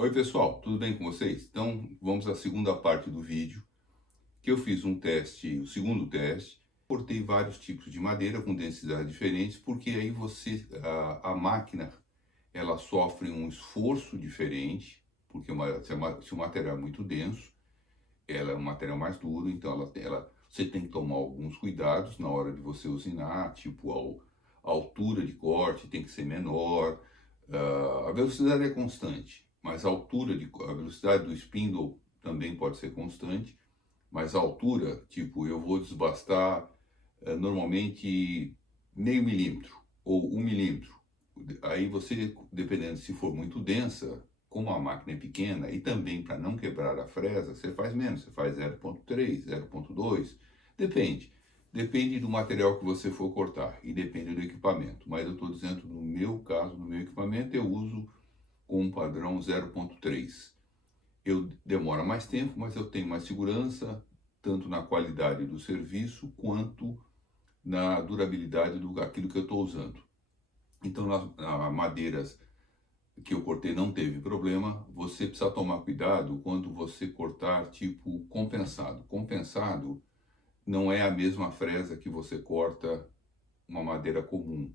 Oi pessoal, tudo bem com vocês? Então vamos à segunda parte do vídeo, que eu fiz um teste, o segundo teste. Cortei vários tipos de madeira com densidades diferentes, porque aí a máquina, ela sofre um esforço diferente, porque se o material é muito denso, ela é um material mais duro, então você tem que tomar alguns cuidados na hora de você usinar, tipo a altura de corte tem que ser menor, a velocidade é constante, mas a velocidade do spindle também pode ser constante, mas a altura, tipo, eu vou desbastar normalmente meio milímetro ou 1 milímetro. Aí você, dependendo se for muito densa, como a máquina é pequena e também para não quebrar a fresa, você faz menos, você faz 0,3, 0,2, depende. Depende do material que você for cortar e depende do equipamento. Mas eu estou dizendo, no meu caso, no meu equipamento, eu uso com um padrão 0,3. Eu demora mais tempo, mas eu tenho mais segurança, tanto na qualidade do serviço quanto na durabilidade do aquilo que eu estou usando. Então, nas madeiras que eu cortei não teve problema. Você precisa tomar cuidado quando você cortar tipo compensado. Compensado não é a mesma fresa que você corta uma madeira comum.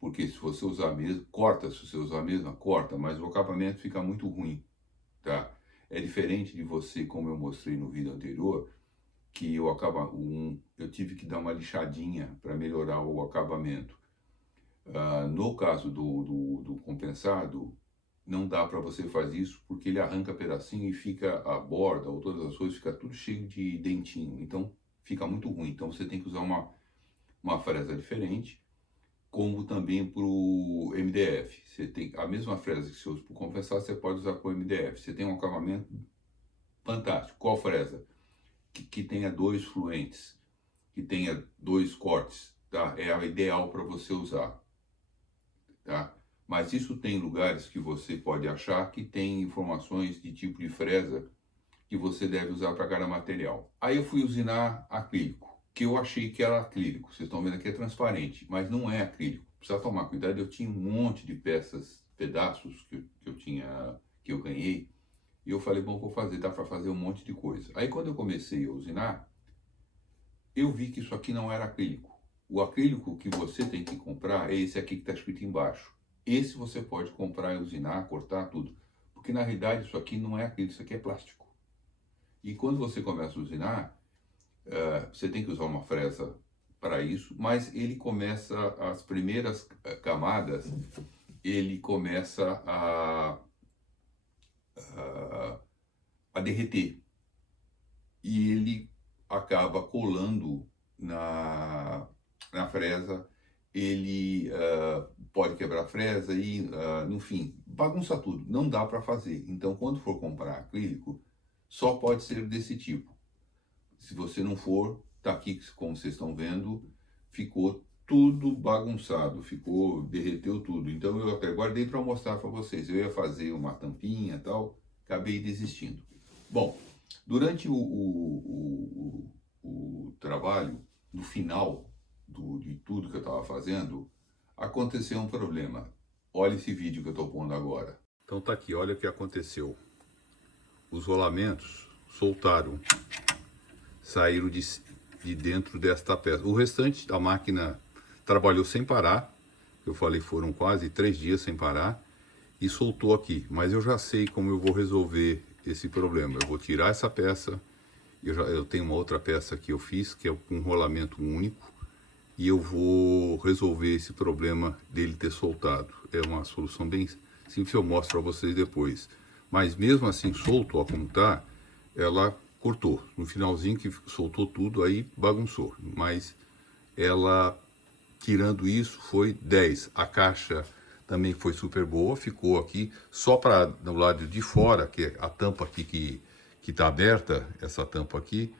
Porque se você usar a mesma, corta, se você usar a mesma, corta, mas o acabamento fica muito ruim, tá? É diferente de você, como eu mostrei no vídeo anterior, que eu tive que dar uma lixadinha para melhorar o acabamento. No caso do compensado, não dá para você fazer isso porque ele arranca pedacinho e fica a borda ou todas as coisas, fica tudo cheio de dentinho. Então fica muito ruim. Então você tem que usar uma fresa diferente, como também para o MDF. Você tem a mesma fresa que você usa para o compensado, você pode usar para o MDF. Você tem um acabamento fantástico. Qual fresa? Que tenha dois fluentes, que tenha dois cortes, tá? É a ideal para você usar, tá? Mas isso tem lugares que você pode achar que tem informações de tipo de fresa que você deve usar para cada material. Aí eu fui usinar acrílico, que eu achei que era acrílico. Vocês estão vendo aqui é transparente, mas não é acrílico. Precisa tomar cuidado. Eu tinha um monte de peças, pedaços que eu ganhei, e eu falei, bom, vou fazer, dá para fazer um monte de coisa. Aí quando eu comecei a usinar, eu vi que isso aqui não era acrílico. O acrílico que você tem que comprar é esse aqui que está escrito embaixo. Esse você pode comprar e usinar, cortar tudo. Porque na realidade isso aqui não é acrílico, isso aqui é plástico. E quando você começa a usinar, você tem que usar uma fresa para isso, mas ele começa, as primeiras camadas, ele começa a derreter. E ele acaba colando na fresa, ele pode quebrar a fresa e, no fim, bagunça tudo. Não dá para fazer. Então, quando for comprar acrílico, só pode ser desse tipo. Se você não for, tá aqui, como vocês estão vendo, ficou tudo bagunçado, derreteu tudo. Então eu até guardei para mostrar para vocês. Eu ia fazer uma tampinha e tal, acabei desistindo. Bom, durante o trabalho, no final de tudo que eu estava fazendo, aconteceu um problema. Olha esse vídeo que eu estou pondo agora. Então tá aqui, olha o que aconteceu. Os rolamentos soltaram, saíram de dentro desta peça. O restante da máquina trabalhou sem parar. Eu falei, foram quase 3 dias sem parar. E soltou aqui. Mas eu já sei como eu vou resolver esse problema. Eu vou tirar essa peça. Eu tenho uma outra peça que eu fiz, que é com um rolamento único. E eu vou resolver esse problema dele ter soltado. É uma solução bem simples, eu mostro para vocês depois. Mas mesmo assim, solto, ó, como tá, ela cortou. No finalzinho que soltou tudo, aí bagunçou. Mas ela, tirando isso, foi 10. A caixa também foi super boa, ficou aqui só para do lado de fora, que é a tampa aqui que está aberta, essa tampa aqui,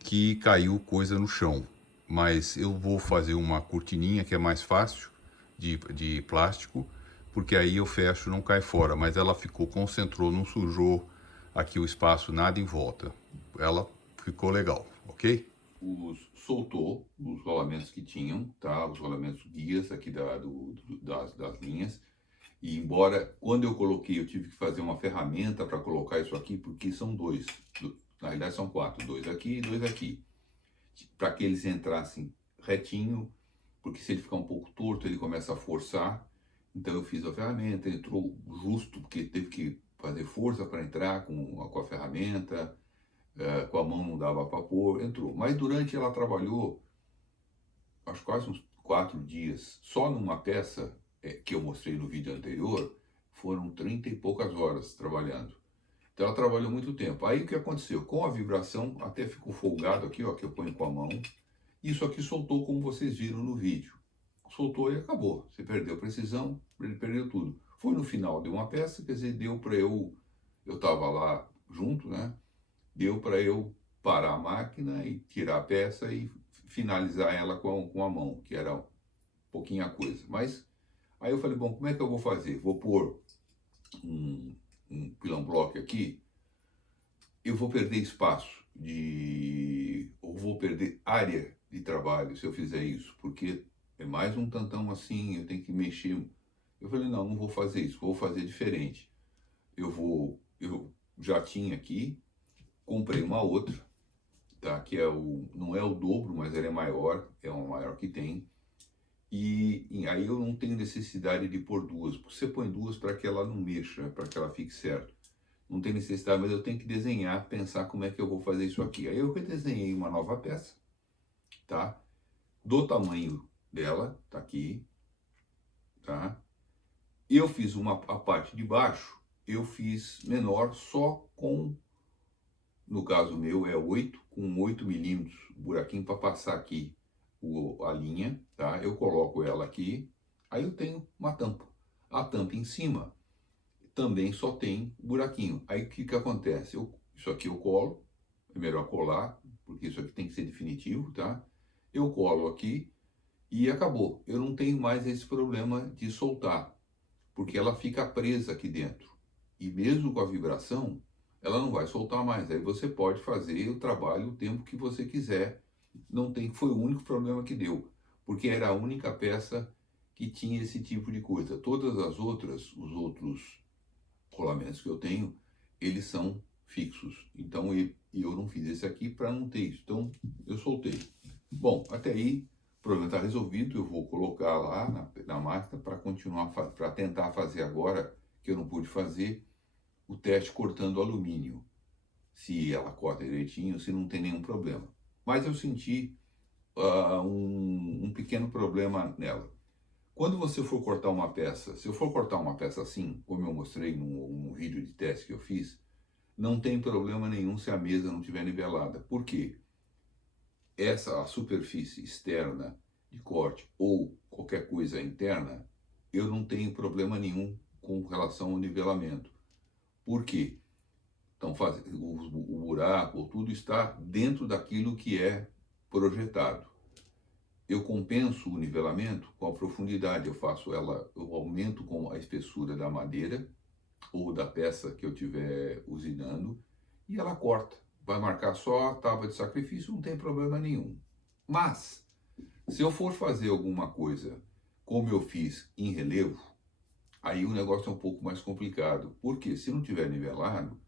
que caiu coisa no chão. Mas eu vou fazer uma cortininha que é mais fácil de plástico, porque aí eu fecho, não cai fora. Mas ela concentrou, não sujou aqui o espaço, nada em volta. Ela ficou legal, ok? Soltou os rolamentos que tinham, tá? Os rolamentos guias aqui das linhas. E embora, quando eu coloquei, eu tive que fazer uma ferramenta para colocar isso aqui, porque são dois, na realidade são quatro, dois aqui e dois aqui, para que eles entrassem retinho, porque se ele ficar um pouco torto, ele começa a forçar. Então eu fiz a ferramenta, entrou justo, porque teve que fazer força para entrar com a ferramenta, com a mão não dava para pôr, entrou. Mas durante ela trabalhou, acho quase uns 4 dias, só numa peça que eu mostrei no vídeo anterior, foram 30 e poucas horas trabalhando. Então ela trabalhou muito tempo. Aí o que aconteceu? Com a vibração, até ficou folgado aqui, ó, que eu ponho com a mão. Isso aqui soltou como vocês viram no vídeo. Soltou e acabou. Você perdeu precisão, ele perdeu tudo. Foi no final de uma peça, quer dizer, deu para eu estava lá junto, né? Deu para eu parar a máquina e tirar a peça e finalizar ela com a mão, que era pouquinha coisa. Mas aí eu falei, bom, como é que eu vou fazer? Vou pôr um pilão bloco aqui, eu vou perder espaço ou vou perder área de trabalho se eu fizer isso, porque é mais um tantão assim, eu tenho que mexer. Eu falei, não, não vou fazer isso, vou fazer diferente. Eu já tinha aqui, comprei uma outra, tá? Que não é o dobro, mas ela é maior, é uma maior que tem. E aí eu não tenho necessidade de pôr duas. Você põe duas para que ela não mexa, para que ela fique certo. Não tem necessidade, mas eu tenho que desenhar, pensar como é que eu vou fazer isso aqui. Aí eu redesenhei uma nova peça, tá? Do tamanho dela, tá aqui, tá? Eu fiz a parte de baixo, eu fiz menor só no caso meu é 8, com 8 milímetros, buraquinho para passar aqui a linha, tá? Eu coloco ela aqui, aí eu tenho uma tampa. A tampa em cima também só tem buraquinho. Aí o que acontece? Isso aqui eu colo, é melhor colar, porque isso aqui tem que ser definitivo, tá? Eu colo aqui e acabou. Eu não tenho mais esse problema de soltar, porque ela fica presa aqui dentro. E mesmo com a vibração, ela não vai soltar mais. Aí você pode fazer o trabalho o tempo que você quiser. Não tem, foi o único problema que deu, porque era a única peça que tinha esse tipo de coisa. Todas as outras, os outros rolamentos que eu tenho, eles são fixos. Então eu não fiz esse aqui para não ter isso. Então eu soltei. Bom, até aí o problema está resolvido. Eu vou colocar lá na máquina para continuar, para tentar fazer agora, que eu não pude fazer, o teste cortando alumínio. Se ela corta direitinho, se não tem nenhum problema. Mas eu senti um pequeno problema nela. Quando você for cortar uma peça, se eu for cortar uma peça assim, como eu mostrei no vídeo de teste que eu fiz, não tem problema nenhum se a mesa não estiver nivelada. Por quê? A superfície externa de corte ou qualquer coisa interna, eu não tenho problema nenhum com relação ao nivelamento. Por quê? Então, o buraco, tudo está dentro daquilo que é projetado. Eu compenso o nivelamento com a profundidade, eu aumento com a espessura da madeira ou da peça que eu estiver usinando e ela corta. Vai marcar só a tábua de sacrifício, não tem problema nenhum. Mas, se eu for fazer alguma coisa como eu fiz em relevo, aí o negócio é um pouco mais complicado. Porque se não tiver nivelado,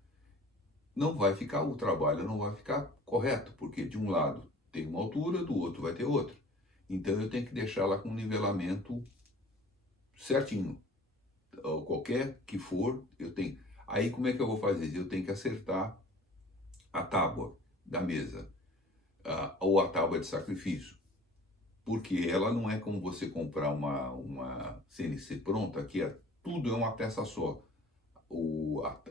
o trabalho não vai ficar correto, porque de um lado tem uma altura, do outro vai ter outra. Então eu tenho que deixá-la com um nivelamento certinho. Qualquer que for, eu tenho. Aí como é que eu vou fazer? Eu tenho que acertar a tábua da mesa, ou a tábua de sacrifício. Porque ela não é como você comprar uma CNC pronta, tudo é uma peça só.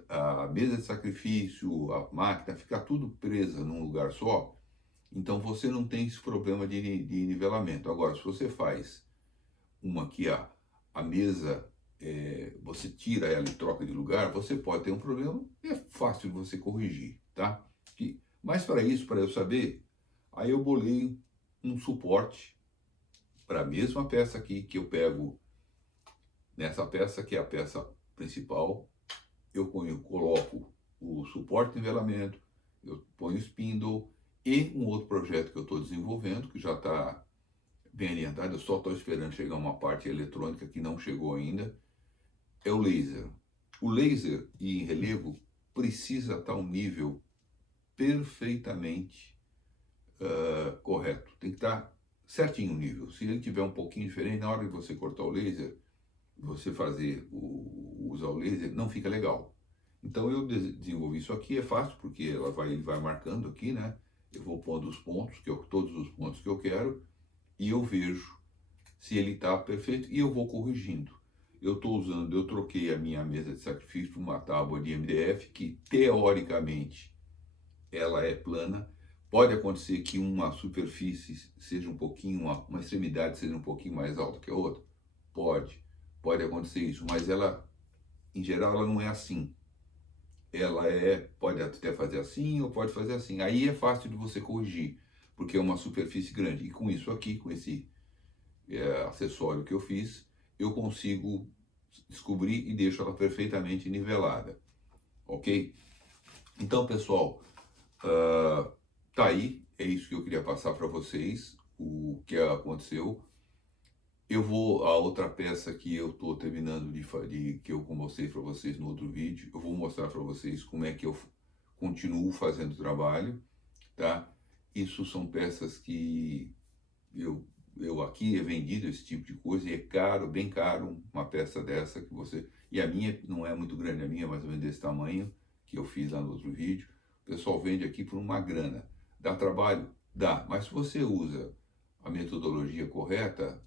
A mesa de sacrifício, a máquina, fica tudo presa num lugar só. Então você não tem esse problema de nivelamento. Agora, se você faz uma que a mesa, você tira ela e troca de lugar, você pode ter um problema, é fácil de você corrigir, tá? Mas para isso, para eu saber, aí eu bolei um suporte para a mesma peça aqui, que eu pego nessa peça, que é a peça principal, eu coloco o suporte de nivelamento, eu ponho o spindle e um outro projeto que eu estou desenvolvendo, que já está bem orientado, eu só estou esperando chegar uma parte eletrônica que não chegou ainda, é o laser. O laser e em relevo precisa estar um nível perfeitamente correto. Tem que estar certinho o nível. Se ele tiver um pouquinho diferente, na hora de você cortar o laser, você usar o laser, não fica legal. Então eu desenvolvi isso aqui, é fácil, porque ele vai marcando aqui, né? Eu vou pondo os pontos, todos os pontos que eu quero, e eu vejo se ele está perfeito e eu vou corrigindo. Eu troquei a minha mesa de sacrifício por uma tábua de MDF que teoricamente ela é plana. Pode acontecer que uma superfície seja um pouquinho, uma extremidade seja um pouquinho mais alta que a outra. Pode acontecer isso, mas ela, em geral, ela não é assim. Pode até fazer assim ou pode fazer assim. Aí é fácil de você corrigir, porque é uma superfície grande. E com isso aqui, com esse acessório que eu fiz, eu consigo descobrir e deixo ela perfeitamente nivelada, ok? Então, pessoal, tá aí, é isso que eu queria passar para vocês, o que aconteceu. A outra peça que eu estou terminando que eu mostrei para vocês no outro vídeo, eu vou mostrar para vocês como é que eu continuo fazendo o trabalho, tá? Isso são peças que eu aqui é vendido esse tipo de coisa e é caro, bem caro, uma peça dessa que você... E a minha não é muito grande, a minha é mais ou menos desse tamanho, que eu fiz lá no outro vídeo. O pessoal vende aqui por uma grana. Dá trabalho? Dá. Mas se você usa a metodologia correta,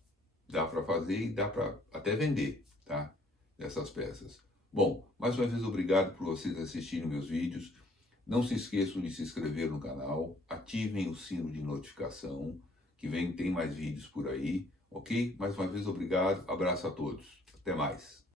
dá para fazer e dá para até vender, tá? Essas peças. Bom, mais uma vez obrigado por vocês assistirem meus vídeos. Não se esqueçam de se inscrever no canal, ativem o sino de notificação, que tem mais vídeos por aí, ok? Mais uma vez, obrigado, abraço a todos, até mais.